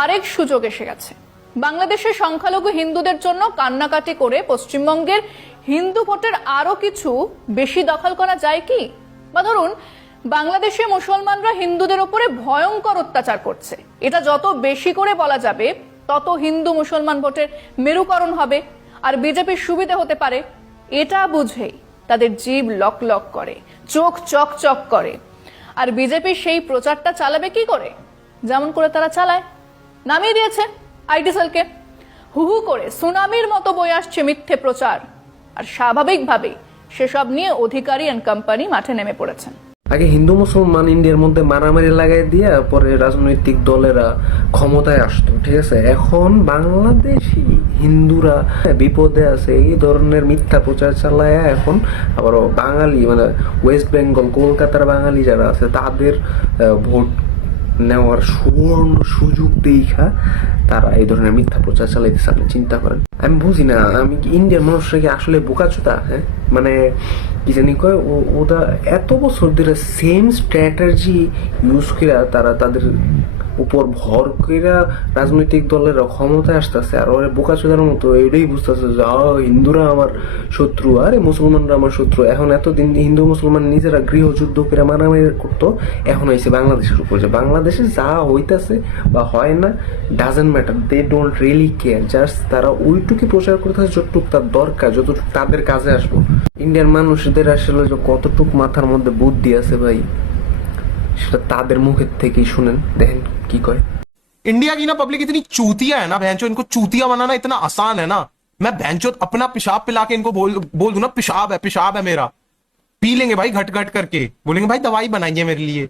আরেক সুযোগ এসে গেছে। বাংলাদেশের সংখ্যালঘু হিন্দুদের জন্য কান্নাকাটি করে পশ্চিমবঙ্গের হিন্দু ভোটের আরো কিছু বেশি দখল করা যায় কি? বা ধরুন, বাংলাদেশে মুসলমানরা হিন্দুদের উপরে ভয়ঙ্কর অত্যাচার করছে, এটা যত বেশি করে বলা যাবে তত হিন্দু মুসলমান ভোটের মেরুকরণ হবে আর বিজেপির সুবিধা হতে পারে। এটা বুঝেই তাদের জিভ লক লক করে, চোখ চক চক করে। আর বিজেপি সেই প্রচারটা চালাবে কি করে? যেমন করে তারা চালায়, নামিয়ে দিয়েছে আইটি সেলকে। হু হু করে সুনামির মতো বয়ে আসছে মিথ্যে প্রচার, আর স্বাভাবিকভাবেই সেসব নিয়ে অধিকারী এন্ড কোম্পানি মাঠে নেমে পড়েছেন। আগে হিন্দু মুসলমান ইন্ডিয়ার মধ্যে মারামারি লাগাই দিয়ে পরে রাজনৈতিক দলেরা ক্ষমতায় আসতো, ঠিক আছে। এখন বাংলাদেশি হিন্দুরা বিপদে আছে, এই ধরনের মিথ্যা প্রচার চালায় এখন আবার বাঙালি মানে ওয়েস্ট বেঙ্গল কলকাতার বাঙালি যারা আছে তাদের ভোট নেওয়ার সুবর্ণ সুযোগ দেখা তারা এই ধরনের মিথ্যা প্রচার চালাইতেছে। আপনি চিন্তা করেন, আমি বুঝি না, আমি কি ইন্ডিয়ার মানুষরা কি আসলে বোকাচোদা? হ্যাঁ, মানে কি জানি কয় ওরা এত বছর ধরে সেম স্ট্র্যাটেজি ইউজ করে তারা তাদের উপর ভর করে রাজনৈতিক দলের ক্ষমতায় আসতেছে, আর ওরা বোকাচোদার মতো এটাই বুঝতেছে যে হিন্দুরা আমার শত্রু, আরে মুসলমানরা আমার শত্রু। এখন এতদিন হিন্দু মুসলমান নিজেরা গৃহযুদ্ধ করে মারামারি করতো, এখন হয়েছে বাংলাদেশের উপর। যে বাংলাদেশে যা হইতেছে বা হয় না doesn't matter, they don't really care, just তারা ওইটুকু প্রচার করতে হয় যতটুক তার দরকার, যতটুকু তাদের কাজে আসবো। ইন্ডিয়ান মানুষদের আসলে যে কতটুক মাথার মধ্যে বুদ্ধি আছে ভাই, সেটা তাদের মুখের থেকেই শুনেন, দেখেন কি কয়। इंडिया की ना पब्लिक इतनी चूतिया है ना बहनचो, इनको चूतिया बनाना इतना आसान है ना। मैं बहनचो अपना पेशाब पिला के इनको बोल दूं ना पेशाब है मेरा, पी लेंगे भाई घट घट करके, बोलेंगे भाई दवाई बनाइए मेरे लिए।